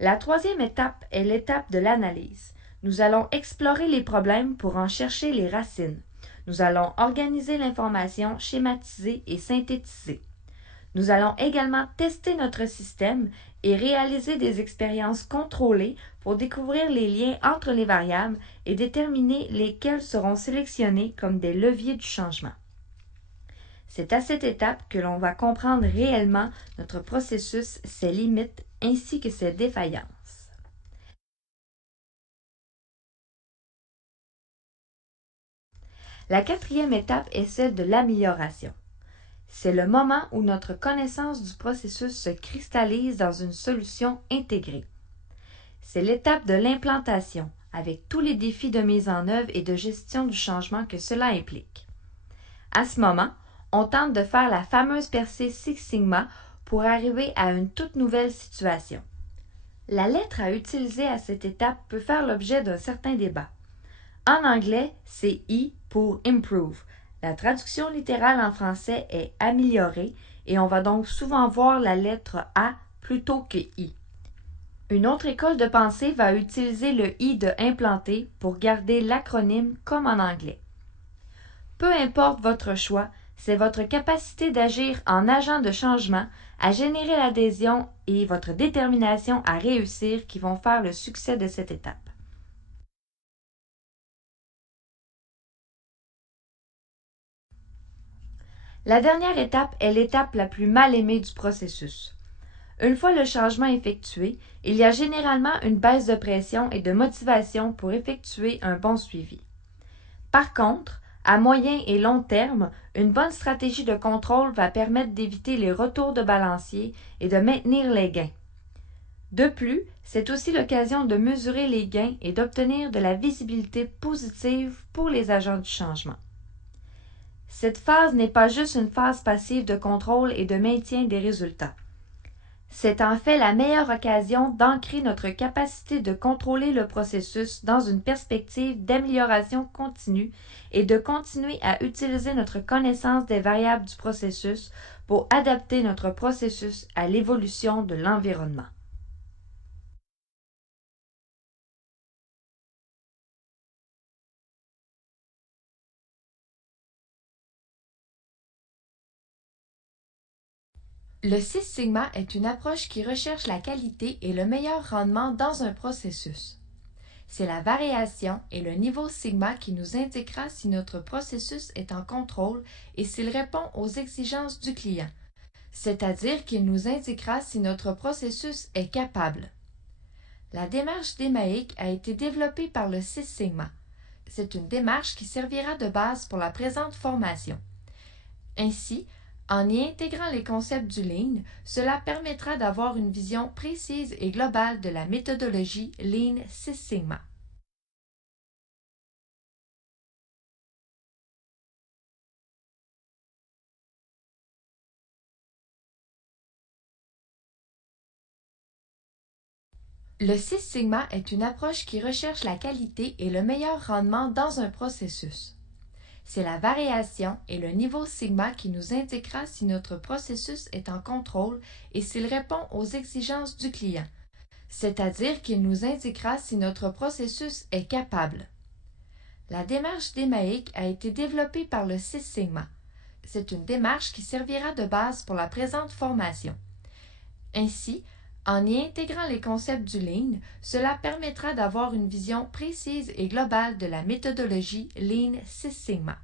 La troisième étape est l'étape de l'analyse. Nous allons explorer les problèmes pour en chercher les racines. Nous allons organiser l'information, schématiser et synthétiser. Nous allons également tester notre système et réaliser des expériences contrôlées pour découvrir les liens entre les variables et déterminer lesquelles seront sélectionnées comme des leviers du changement. C'est à cette étape que l'on va comprendre réellement notre processus, ses limites ainsi que ses défaillances. La quatrième étape est celle de l'amélioration. C'est le moment où notre connaissance du processus se cristallise dans une solution intégrée. C'est l'étape de l'implantation, avec tous les défis de mise en œuvre et de gestion du changement que cela implique. À ce moment, on tente de faire la fameuse percée Six Sigma pour arriver à une toute nouvelle situation. La lettre à utiliser à cette étape peut faire l'objet d'un certain débat. En anglais, c'est I pour improve. La traduction littérale en français est améliorer et on va donc souvent voir la lettre A plutôt que I. Une autre école de pensée va utiliser le I de implanter pour garder l'acronyme comme en anglais. Peu importe votre choix, c'est votre capacité d'agir en agent de changement, à générer l'adhésion et votre détermination à réussir qui vont faire le succès de cette étape. La dernière étape est l'étape la plus mal aimée du processus. Une fois le changement effectué, il y a généralement une baisse de pression et de motivation pour effectuer un bon suivi. Par contre, à moyen et long terme, une bonne stratégie de contrôle va permettre d'éviter les retours de balancier et de maintenir les gains. De plus, c'est aussi l'occasion de mesurer les gains et d'obtenir de la visibilité positive pour les agents du changement. Cette phase n'est pas juste une phase passive de contrôle et de maintien des résultats. C'est en fait la meilleure occasion d'ancrer notre capacité de contrôler le processus dans une perspective d'amélioration continue et de continuer à utiliser notre connaissance des variables du processus pour adapter notre processus à l'évolution de l'environnement. Le Six Sigma est une approche qui recherche la qualité et le meilleur rendement dans un processus. C'est la variation et le niveau sigma qui nous indiquera si notre processus est en contrôle et s'il répond aux exigences du client, c'est-à-dire qu'il nous indiquera si notre processus est capable. La démarche DMAIC a été développée par le Six Sigma. C'est une démarche qui servira de base pour la présente formation. Ainsi, en y intégrant les concepts du Lean, cela permettra d'avoir une vision précise et globale de la méthodologie Lean Six Sigma. Le Six Sigma est une approche qui recherche la qualité et le meilleur rendement dans un processus. C'est la variation et le niveau sigma qui nous indiquera si notre processus est en contrôle et s'il répond aux exigences du client, c'est-à-dire qu'il nous indiquera si notre processus est capable. La démarche DMAIC a été développée par le Six Sigma. C'est une démarche qui servira de base pour la présente formation. Ainsi, en y intégrant les concepts du Lean, cela permettra d'avoir une vision précise et globale de la méthodologie Lean Six Sigma.